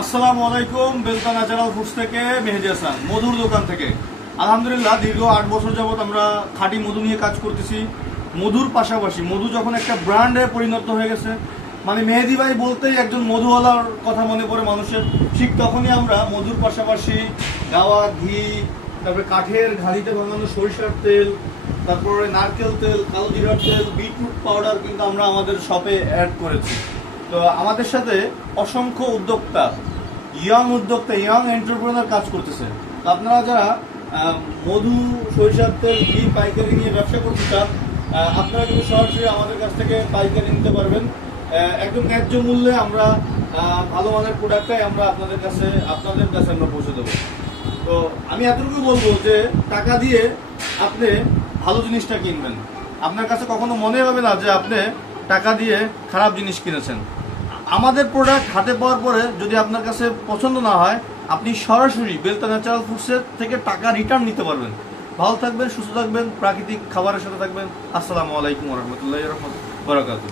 আসসালামু আলাইকুম Belda natural foods থেকে মেহেদি হাসান, মধুর দোকান থেকে। আলহামদুলিল্লাহ, দীর্ঘ আট বছর যাবত আমরা খাঁটি মধু নিয়ে কাজ করতেছি। মধুর পাশাপাশি, মধু যখন একটা ব্র্যান্ডে পরিণত হয়ে গেছে মানে মেহেদি ভাই বলতেই একজন মধুওয়ালার কথা মনে পড়ে মানুষের। ঠিক তখনই আমরা মধুর পাশাপাশি গাওয়া, ঘি, তারপরে কাঠের ঘাড়িতে বানানো সরিষার তেল, তারপরে নারকেল তেল, কালো জিরার তেল, বিটরুট পাউডার কিন্তু আমরা আমাদের শপে অ্যাড করেছি। তো আমাদের সাথে অসংখ্য উদ্যোক্তা ইয়াং উদ্যোক্তা ইয়াং এন্টারপ্রেনার কাজ করতেছে। আপনারা যারা মধু, সরিষার তেল, ঘি, পাইকারি নিয়ে ব্যবসা করতে চান আপনারা কিন্তু সরাসরি আমাদের কাছ থেকে পাইকারি নিতে পারবেন। একদম ন্যায্য মূল্যে আমরা ভালো মানের প্রোডাক্টটাই আমরা আপনাদের কাছে আপনাদের কাছে আমরা পৌঁছে দেবো। তো আমি এতটুকু বলব যে, টাকা দিয়ে আপনি ভালো জিনিসটা কিনবেন। আপনার কাছে কখনো মনে হবে না যে আপনি টাকা দিয়ে খারাপ জিনিস কিনেছেন। আমাদের প্রোডাক্ট হাতে পাওয়ার পরে যদি আপনার কাছে পছন্দ না হয়, আপনি সরাসরি বেলতা ন্যাচারাল ফুডসের থেকে টাকা রিটার্ন নিতে পারবেন। ভালো থাকবেন, সুস্থ থাকবেন, প্রাকৃতিক খাবারের সাথে থাকবেন। আসসালামু আলাইকুম রহমতুল্লাহ রহমত বরাকাতু